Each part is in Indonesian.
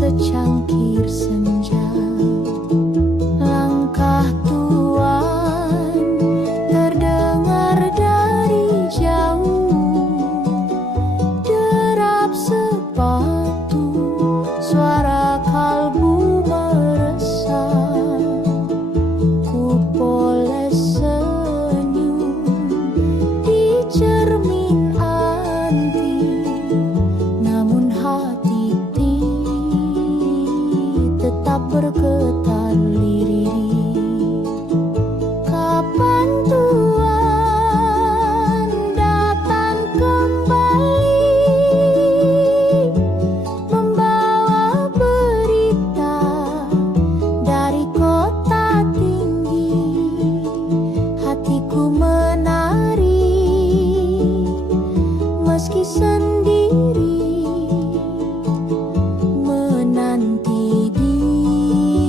secangkir senja. Langkah tuan terdengar dari jauh, derap sepatu, suara kalbu meresap. Ku poles senyum di cermin anti, namun hati tetap bergetar lirih. Kapan Tuhan datang kembali, membawa berita dari kota tinggi? Hatiku menari meski sendiri, menanti dia.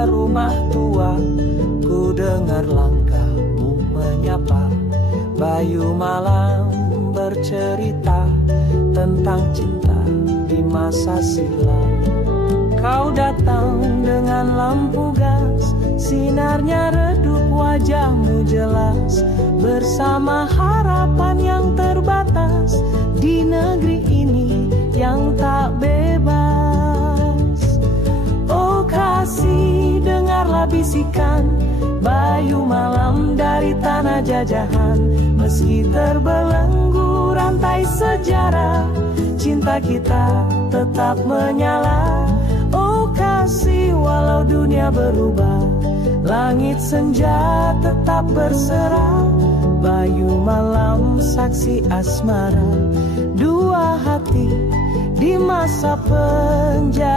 pada rumah tua, ku dengar langkahmu menyapa. Bayu Malam bercerita tentang cinta di masa silam. Kau datang dengan lampu gas, sinarnya redup, wajahmu jelas. Bersama harapan yang terbatas di negeri ini yang tak bebas. Oh kasih, dengarlah bisikan Bayu Malam dari tanah jajahan. Meski terbelenggu rantai sejarah, cinta kita tetap menyala. Oh kasih, walau dunia berubah, langit senja tetap berserah. Bayu Malam saksi asmara, dua hati di masa penjajahan.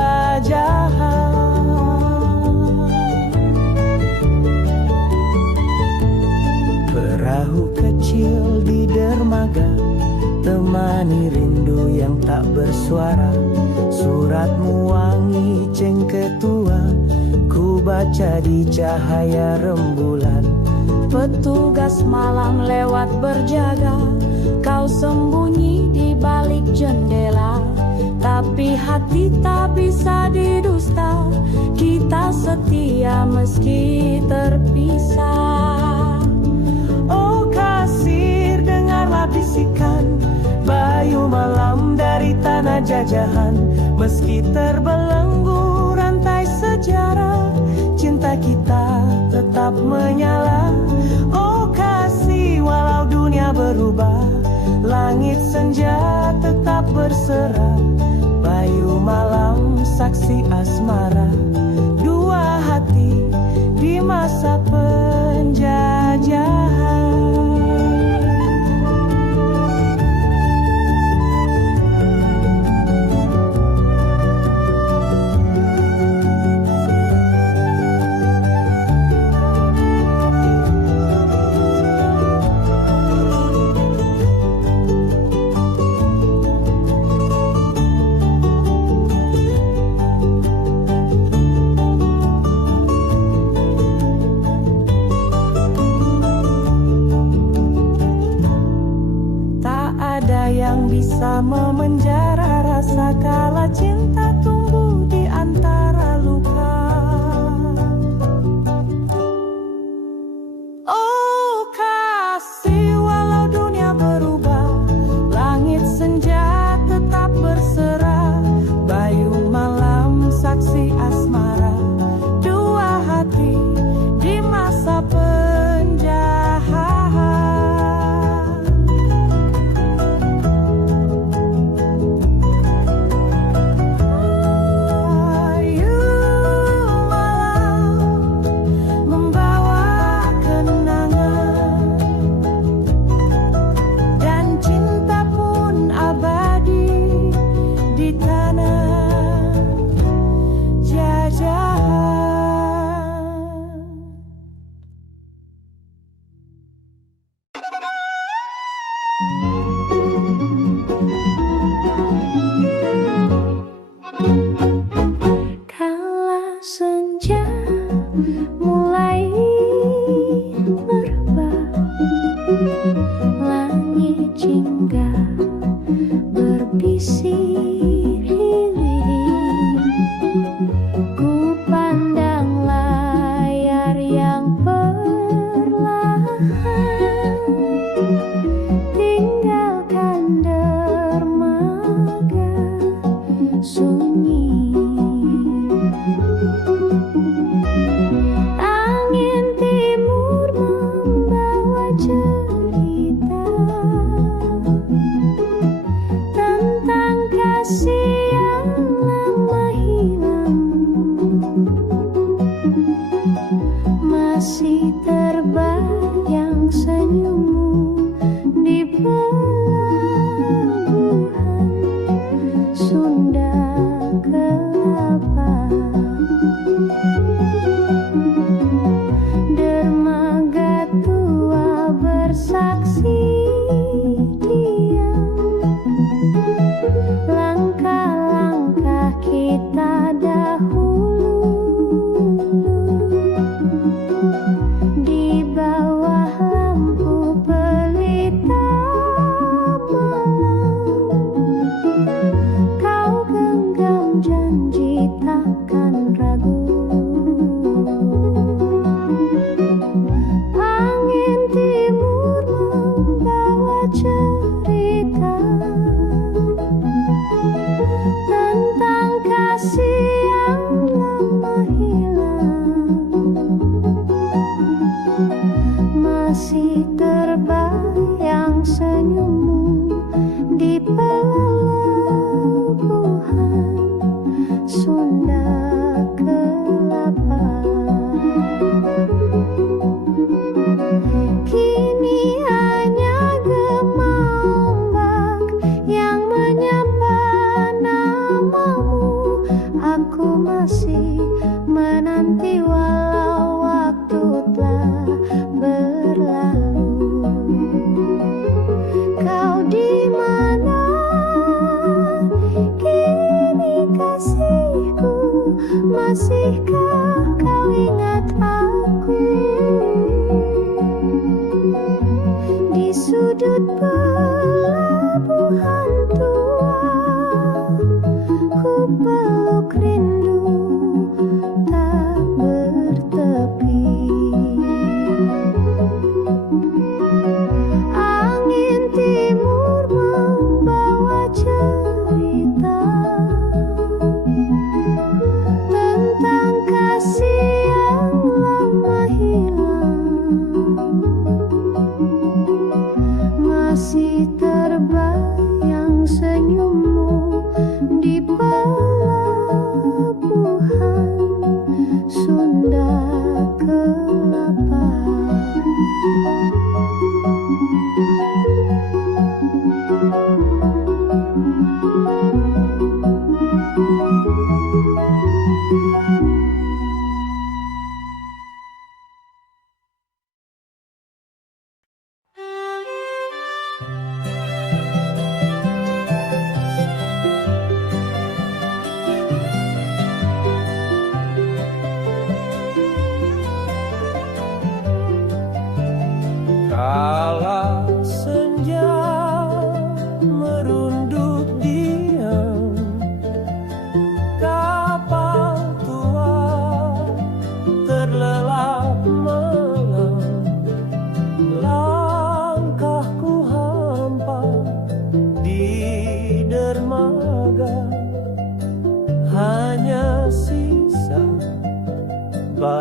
Perahu kecil di dermaga, temani rindu yang tak bersuara. Suratmu wangi cengkeh tua, ku baca di cahaya rembulan. Petugas malam lewat berjaga, kau sembunyi di balik jendela. Tapi hati tak bisa didusta, kita setia meski terpisah. Oh kasih, dengarlah bisikan Bayu Malam dari tanah jajahan. Meski terbelenggu rantai sejarah, cinta kita tetap menyala. Oh kasih, walau dunia berubah, langit senja tetap berserah. Bayu Malam saksi asmara, dua hati di masa penjajahan. Bisa memenjara rasa kala cinta tumbuh di antara luka. Oh kasih, walau dunia berubah, langit senja tetap berserah. Bayu Malam saksi asmara, dua hati di masa penjajahan. Langkah-langkah kita dahulu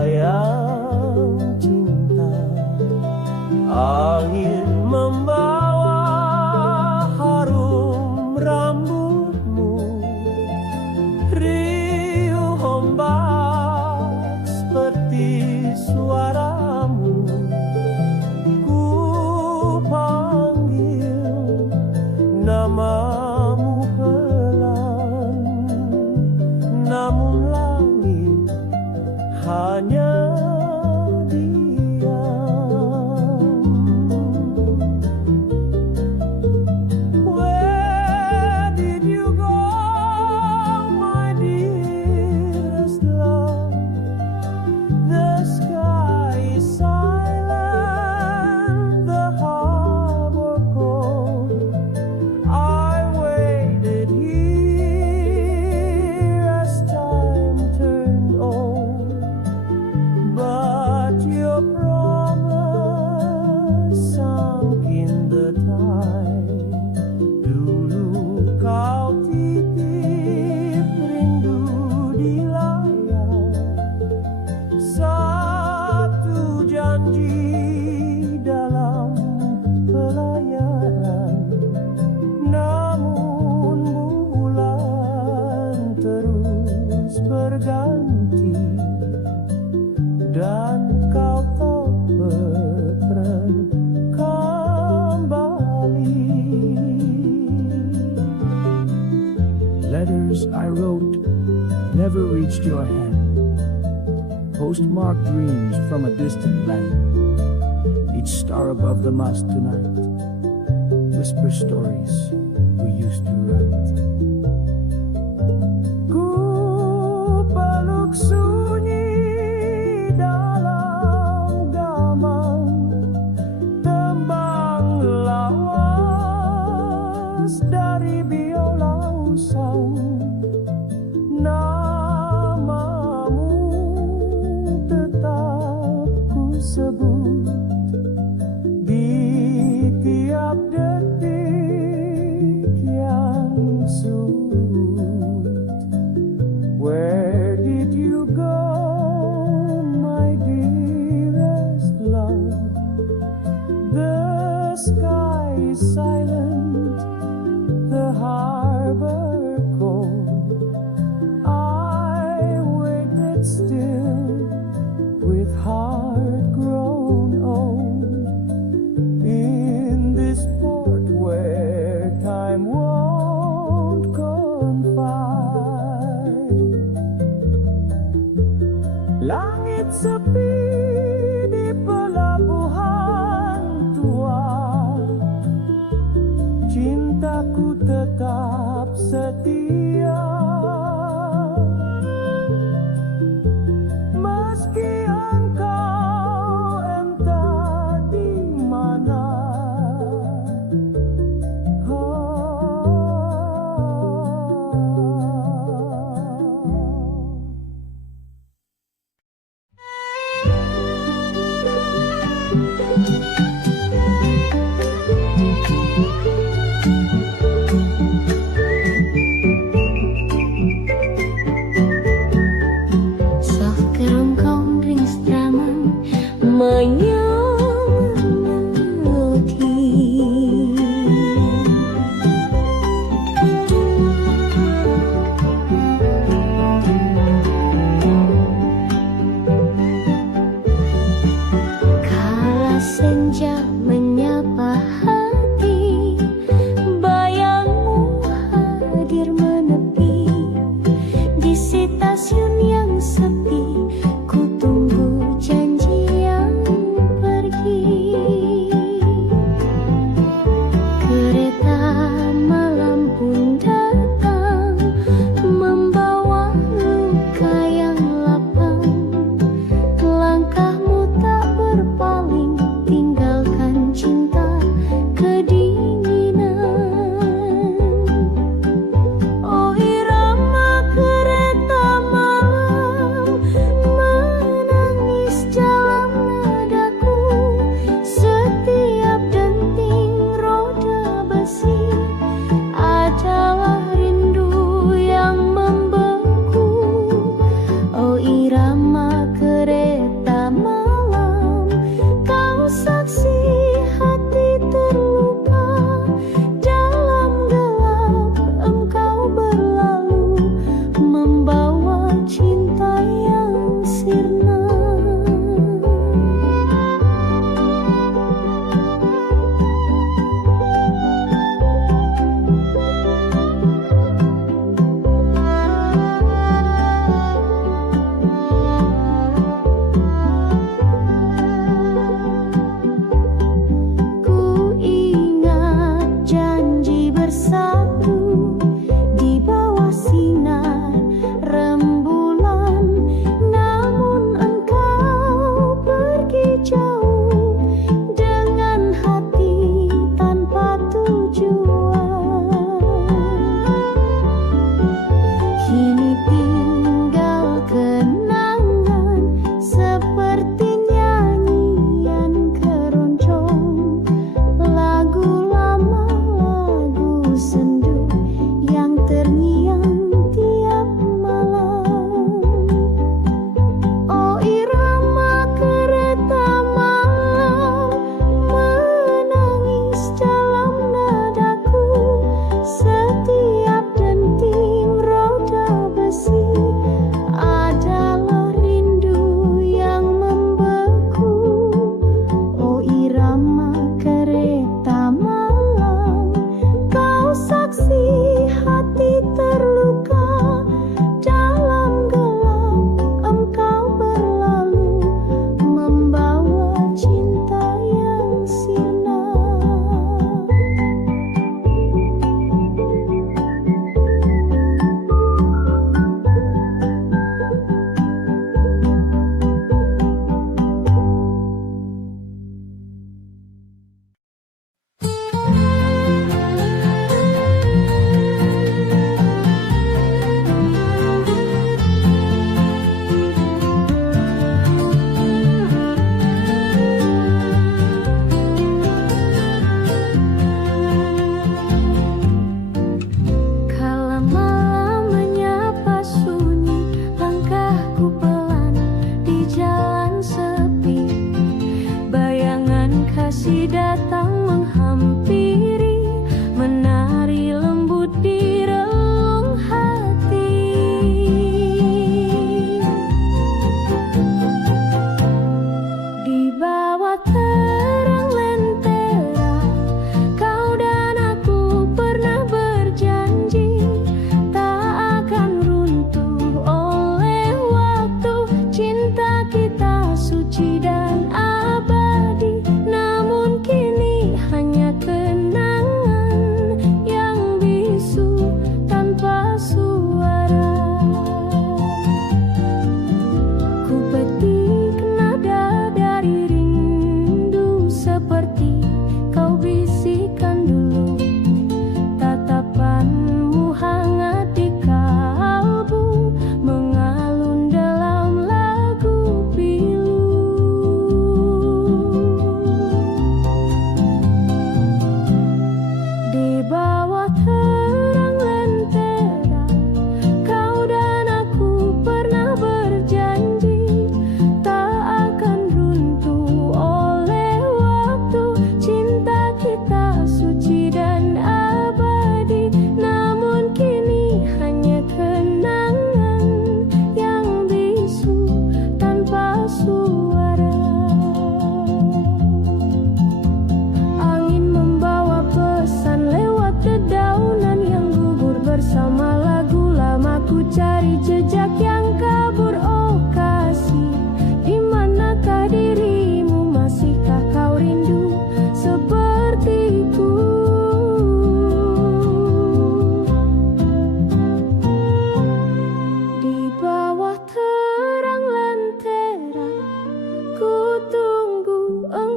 sayang cinta. Angin membawa harum rambutmu, riuh ombak seperti suaramu. Ku panggil namamu pelan, namun langit hanya berganti dan kau tak kembali. Letters I wrote never reached your hand. Postmarked dreams from a distant land. Each star above the mast tonight whisper stories we used to write. Sunyi dalam gamang tembang lawas dari biola usang. Namamu tetap ku sebut di tiap detik yang sunyi. Where did you go, my dearest love? The sky is silent, the harbor cold. I waited still with heart grown old in this port where time won't confine. Langit sepi di pelabuhan tua, cintaku tetap setia. Meski engkau entah di mana. Langkahmu tak berpaling, tinggalkan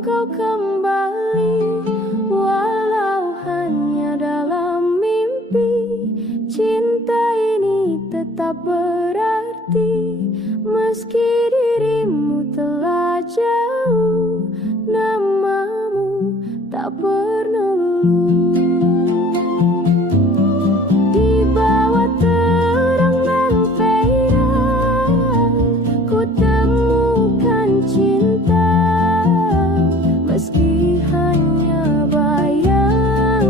kau kembali, walau hanya dalam mimpi. Cinta ini tetap berarti, meski dirimu telah jauh, namamu tak pernah luluh. Di bawah terang alfeira, ku temukan cinta, meski hanya bayangan.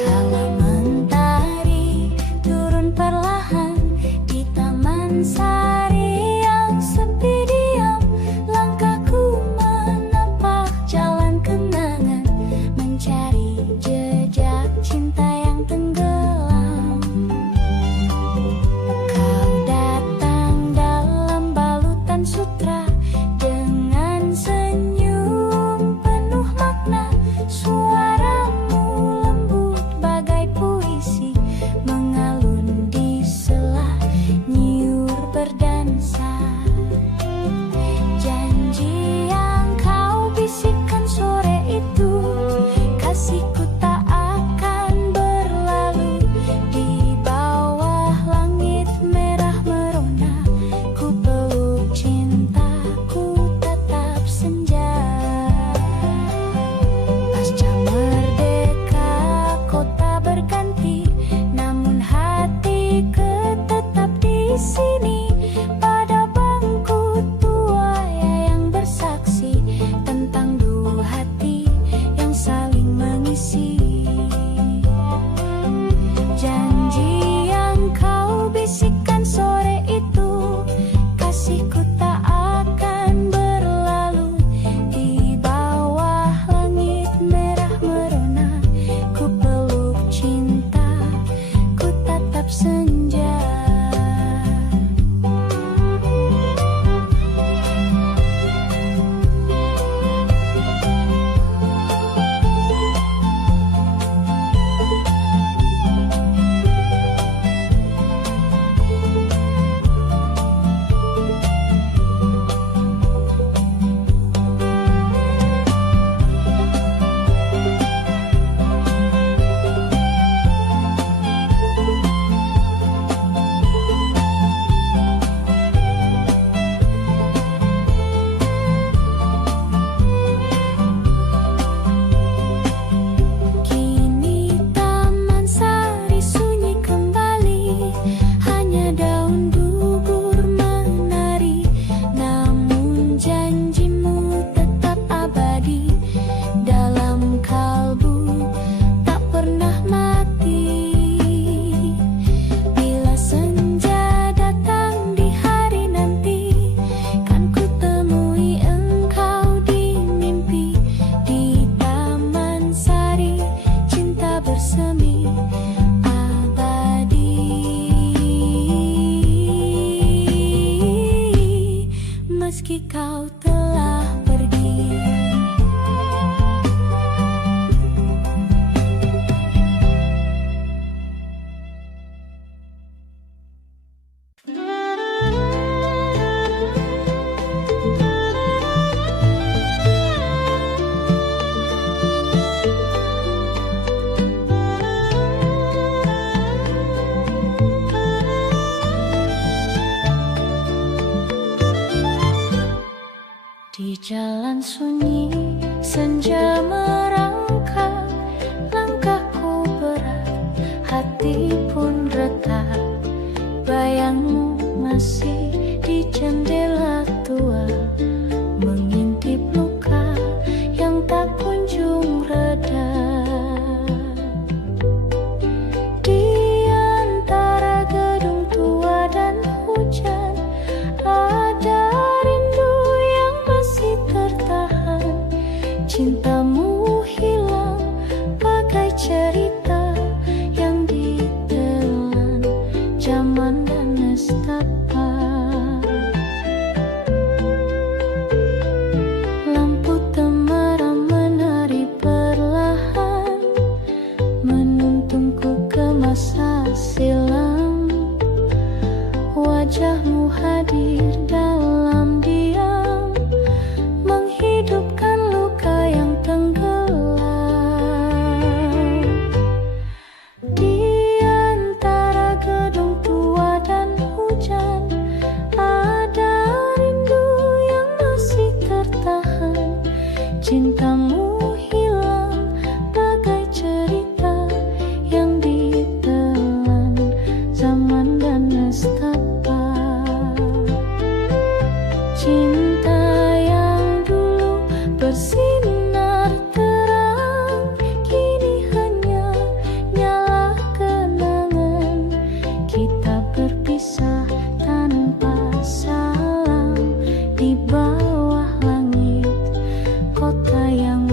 Kala mentari turun perlahan di taman sari yang sepi diam, langkahku menapak jalan kenangan, mencari jejak cinta yang tenggelam. Kau datang dalam balutan sutra dengan senyum penuh makna, suaramu lembut bagai puisi, mengalun di sela nyiur berdansa. Janji yang kau bisikkan sore itu, kasihku tak akan berlalu. Di bawah langit merah merona, ku peluk cintaku tatap senja. Pasca merdeka kota berganti, namun hatiku tetap di sini. Pada bangku tua yang bersaksi tentang dua hati yang saling mengisi. Janji yang kau bisikkan sore itu, kasihku tak akan berlalu. Di bawah langit merah merona, ku peluk cinta, ku tatap senja. Kini taman sari sunyi kembali, hanya daun gugur menari, namun janjimu tetap abadi dalam kalbu, tak pernah mati. Bila senja datang di hari nanti, kan ku temui engkau di mimpi. Di taman sari cinta bersemi abadi, meski kau telah pergi. Di jalan sunyi senja merangkak, langkahku berat, hati pun retak. Bayangmu masih di jendela tua, mengintip luka yang tak kunjung reda. Di antara gedung tua dan hujan, ada rindu yang masih tertahan. Cintamu hilang Cintamu hilang bagai cerita yang ditelan zaman dan nestapa. Cinta yang dulu bersinar terang kini hanya nyala kenangan. Kita berpisah tanpa salam di bawah langit kota yang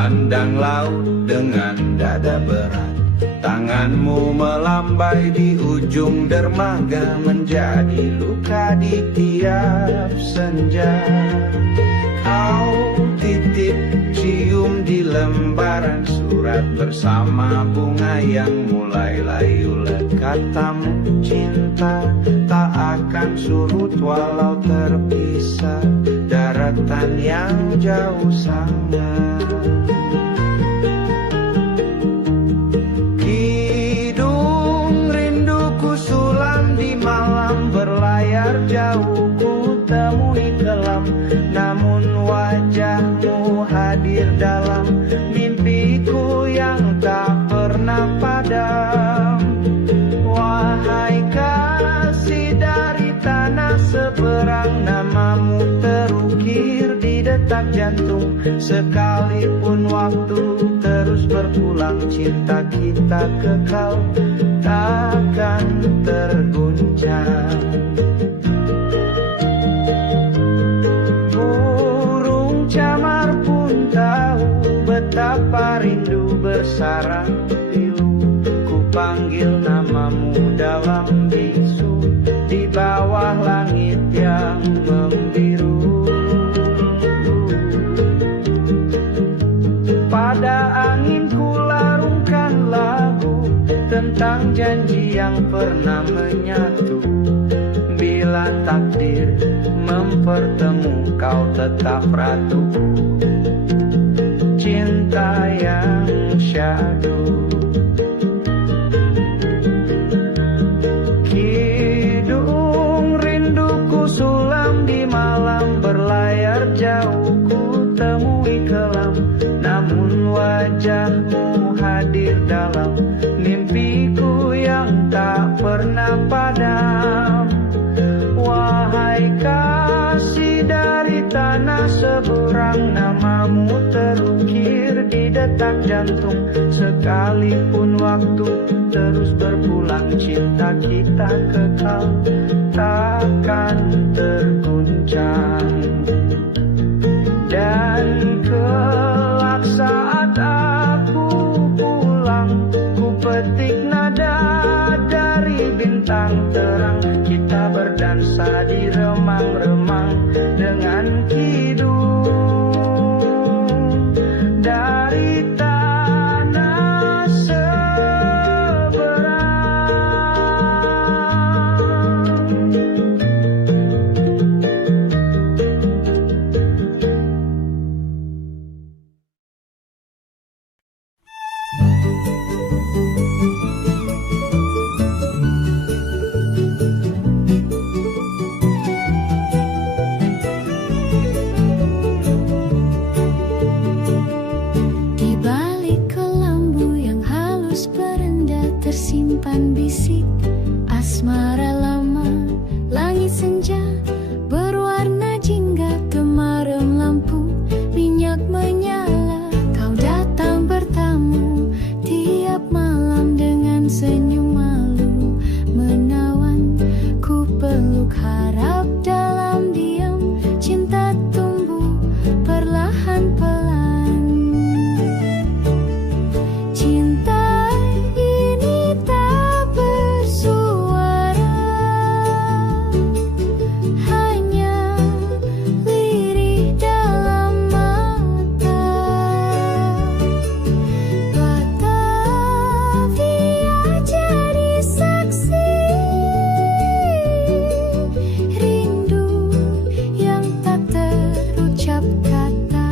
memandang laut dengan dada berat. Tanganmu melambai di ujung dermaga, menjadi luka di tiap senja. Kau titip cium di lembaran surat bersama bunga yang mulai layu. Katamu cinta tak akan surut walau terpisah daratan yang jauh sangat. Kidung rinduku sulam di malam berlayar jauh, ku temui kelam, namun wajahmu hadir dalam mimpiku yang tak pernah padam. Wahai kasih dari tanah seberang, namamu terukir di detak jantung. Sekalipun waktu terus berpulang, cinta kita kekal takkan terguncang. Burung camar pun tahu betapa rindu bersarang pilu. Ku panggil namamu dalam bisu di bawah langit yang membiru. Pada angin ku larungkan lagu tentang janji yang pernah menyatu. Bila takdir mempertemu, kau tetap ratuku, cinta yang syahdu. Kidung rinduku sulam di malam berlayar jauh, ku temui kelam, namun wajahmu hadir dalam mimpiku yang tak pernah padam. Wahai kasih dari tanah seberang, namamu terukir di detak jantung. Sekalipun waktu terus berpulang, cinta kita kekal takkan terguncang. Dan kelak saat aku pulang, ku petik nada dari bintang terang. Kita berdansa di remang-remang dengan kidung dari tanah seberang. Di balik kelambu yang halus berendah tersimpan bisik asmara lama. Langit senja berwarna jingga, kemarem lampu minyak menyala. Kau datang bertamu tiap malam dengan senyum malu menawan. Ku peluk harap dalam diam, cinta tumbuh perlahan-pelan. Cinta ini tak bersuara, hanya lirih dalam mata. Batavia jadi saksi rindu yang tak terucap kata.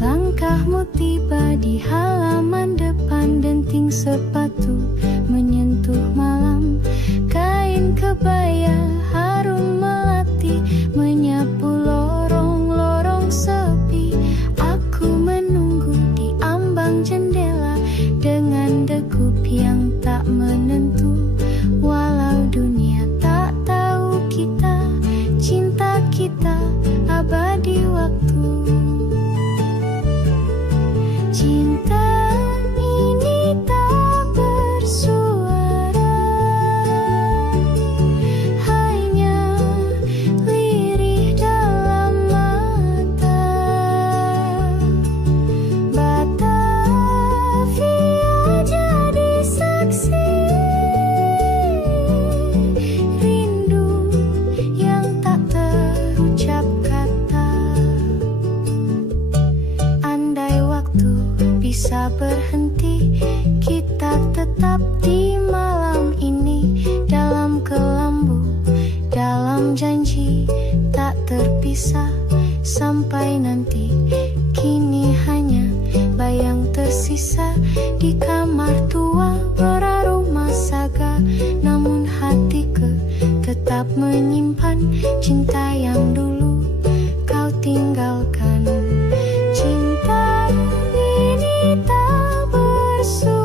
Langkahmu tiba di halaman depan, denting sepatu menyentuh malam. Kain kebaya harum melati menyapu lorong-lorong sepi. Aku menunggu di ambang jendela dengan degup yang tak menentu. Walau dunia tak tahu kita, cinta kita abadi waktu. Cinta ini tak bersuara, bisa berhenti. Kita tetap di malam ini, dalam kelambu, dalam janji tak terpisah sampai nanti. Kini hanya bayang tersisa di kamar tua beraroma saga, namun hatiku tetap menyimpan cinta yang dulu kau tinggalkan. Cinta ini tak bersua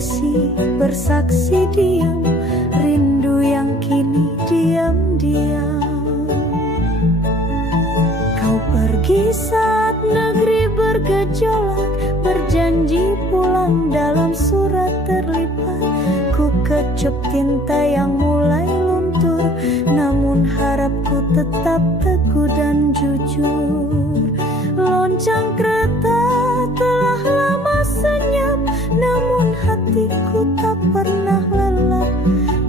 besi bersaksi diam, rindu yang kini diam-diam. Kau pergi saat negeri bergejolak, berjanji pulang dalam surat terlipat. Ku kecup tinta yang mulai luntur, namun harapku tetap teguh dan jujur. Lonceng kereta telah lama senyap, namun hatiku tak pernah lelap.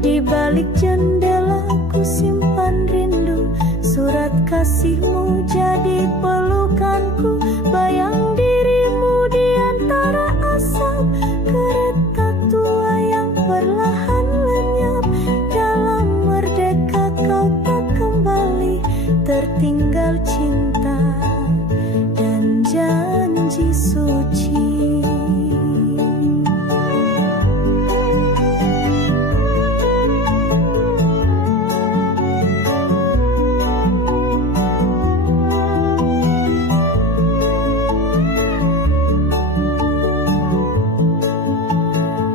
Di balik jendela ku simpan rindu, surat kasihmu jadi pelukanku. Bayang dirimu di antara asap, kereta tua yang perlahan lenyap. Dalam merdeka kau tak kembali, tertinggal cinta dan janji suci.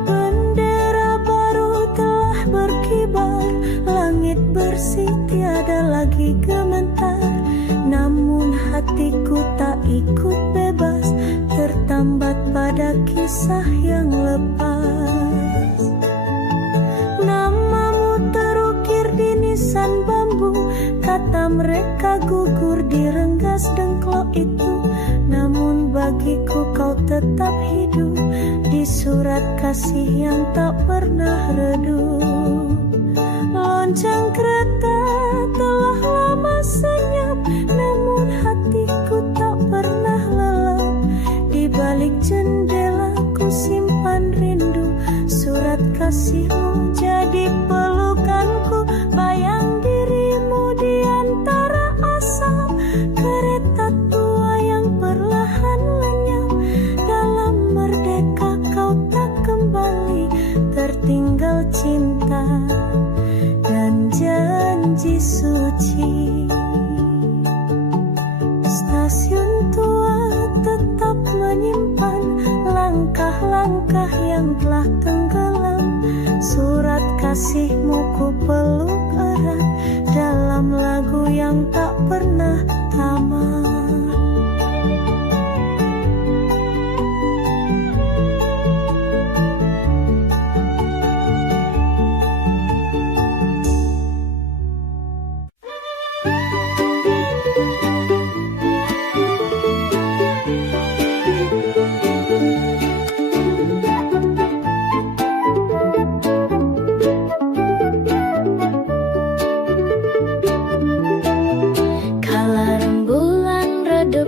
Bendera baru telah berkibar, langit bersih tiada lagi gemetar. Namun hatiku tak ikut bebas, tertambat pada kisah yang lepas. Namamu terukir di nisan bambu, kata mereka gugur di renggas dengklok itu. Namun bagiku kau tetap hidup di surat kasih yang tak pernah redup. Lonceng kereta telah lama senyap, namun hatiku tak pernah lelap. Di balik jendela ku simpan rindu, surat kasihmu jadi pelukanku. Bayang dirimu di antara asap, kereta tua yang perlahan lenyap. Dalam merdeka kau tak kembali, tertinggal cinta dan janji suci. Stasiun tua tetap menyimpan langkah-langkah yang telah tenggelam. Surat kasihmu ku peluk erat dalam lagu yang tak pernah tamat.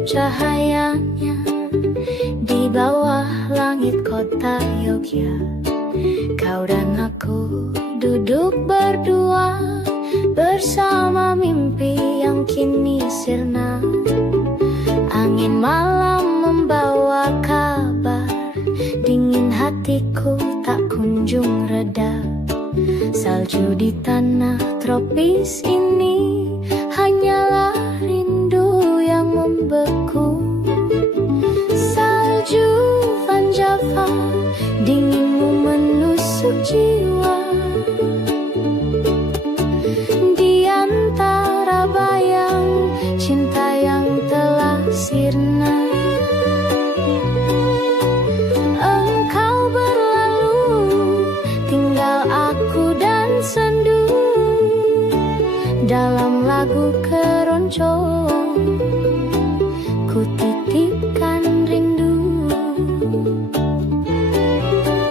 Cahayanya di bawah langit kota Yogya, kau dan aku duduk berdua bersama mimpi yang kini sirna. Angin malam membawa kabar, dingin hatiku tak kunjung reda. Salju di tanah tropis ini hanyalah rindu yang membeku. Salju Van Java, dinginmu menusuk jiwa. Di antara bayang cinta yang telah sirna, engkau berlalu, tinggal aku dan sendu. Dalam lagu keroncong ku titipkan rindu.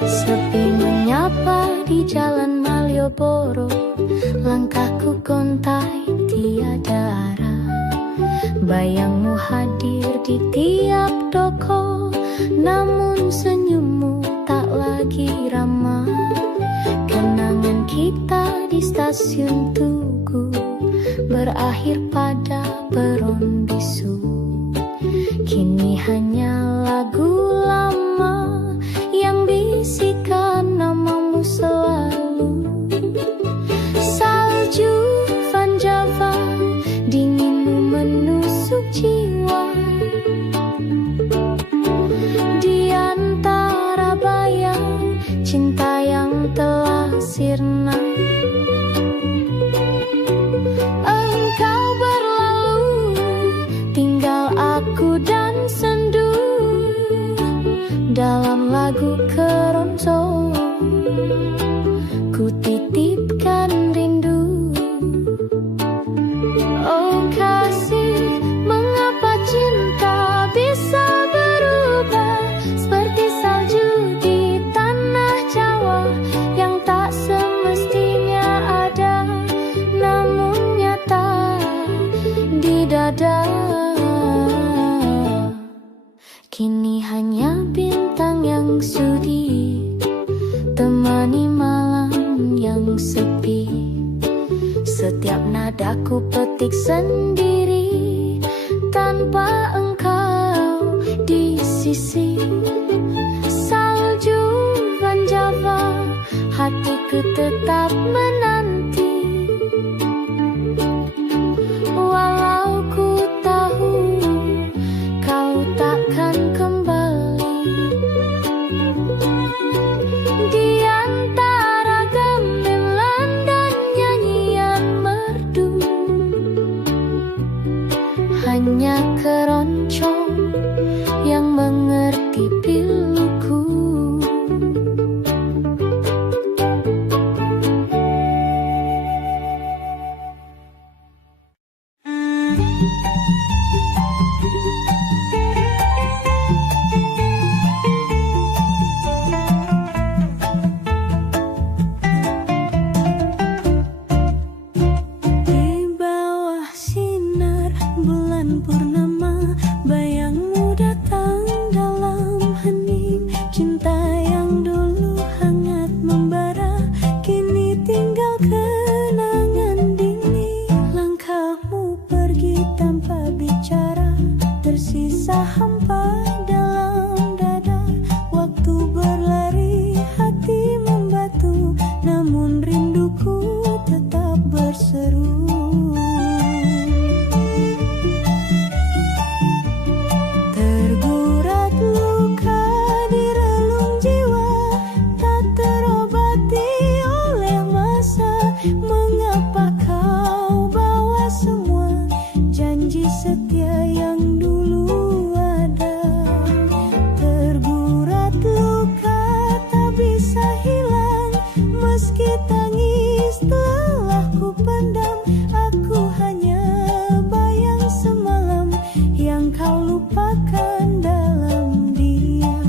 Sepi menyapa di jalan Malioboro, langkahku gontai tiada arah. Bayangmu hadir di tiap toko, namun senyummu tak lagi ramah. Kenangan kita di stasiun Tugu berakhir pada peron bisu. Kini hanya lagu lama yang bisikan namamu selalu. Salju Van Java, dinginmu menusuk jiwa. Di antara bayang cinta yang telah sirna. Engkau berlalu, tinggal aku dan sendu dalam lagu keroncong. Ku titipkan rindu. Oh kasih, mengapa cinta bisa berubah seperti salju di tanah Jawa yang tak semestinya ada, namun nyata di dada. Kini hanya bintang yang sudi temani malam yang sepi. Setiap nada ku petik sendiri tanpa engkau di sisi. Salju Van Java, hatiku tetap menanti. Walau ku tahu kau takkan kembali. Di antara gamelan dan nyanyian merdu, hanya keroncong yang mengerti piluku. Di bawah sinar bulan purnama, bayangmu datang dalam hening. Cinta yang dulu hangat membara, kini tinggal kenangan dini. Langkahmu pergi tanpa bicara, tersisa hampa dalam dada. Waktu berlari, hati membatu, namun rinduku tetap berseru. Tergurat luka di relung jiwa, tak terobati oleh masa. Mengapa kau bawa semua janji setia yang dulu ada? Tergurat luka tak bisa hilang, meski tangis telah ku pendam. Aku hanya bayang semalam yang kau lupakan dalam diam.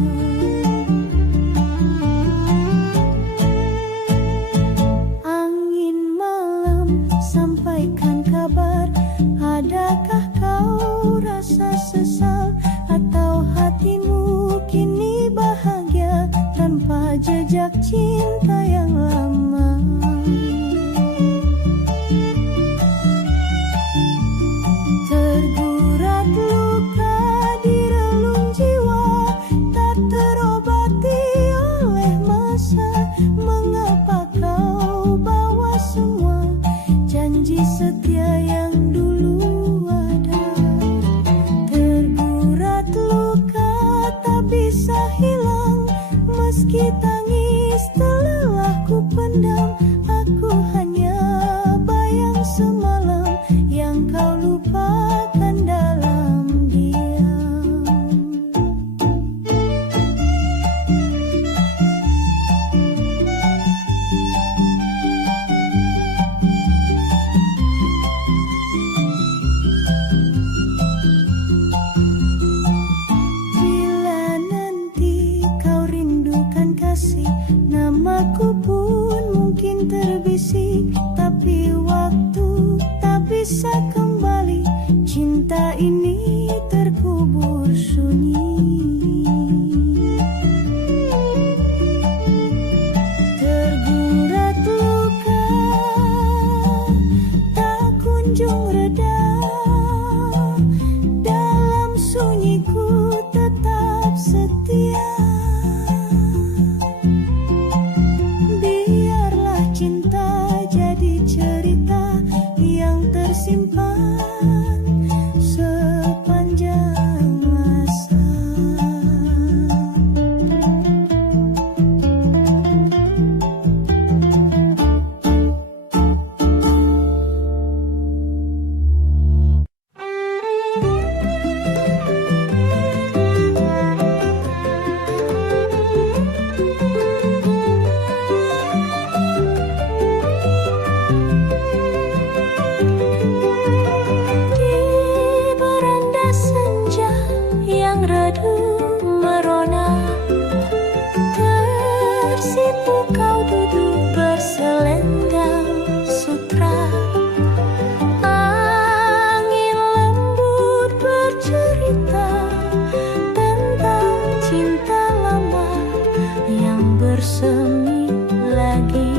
Angin malam sampaikan kabar, adakah kau rasa sesal? Atau hatimu kini bahagia tanpa jejak cinta yang lama? Tergurat luka di relung jiwa, tak terobati oleh masa. Mengapa kau bawa semua janji setia yang dulu ada? Tergurat luka tak bisa hilang, meski tangis telah ku pendam. Aku hanya bayang semalam yang kau lupakan dalam diam. Bila nanti kau rindukan kasih, namaku pun mungkin terbisik. Tapi waktu tak bisa kembali, cinta ini terkubur sunyi. Tergurat luka tak kunjung reda, dalam sunyiku tetap setia. Biarlah cinta jadi cerita yang tersimpan demi lagi.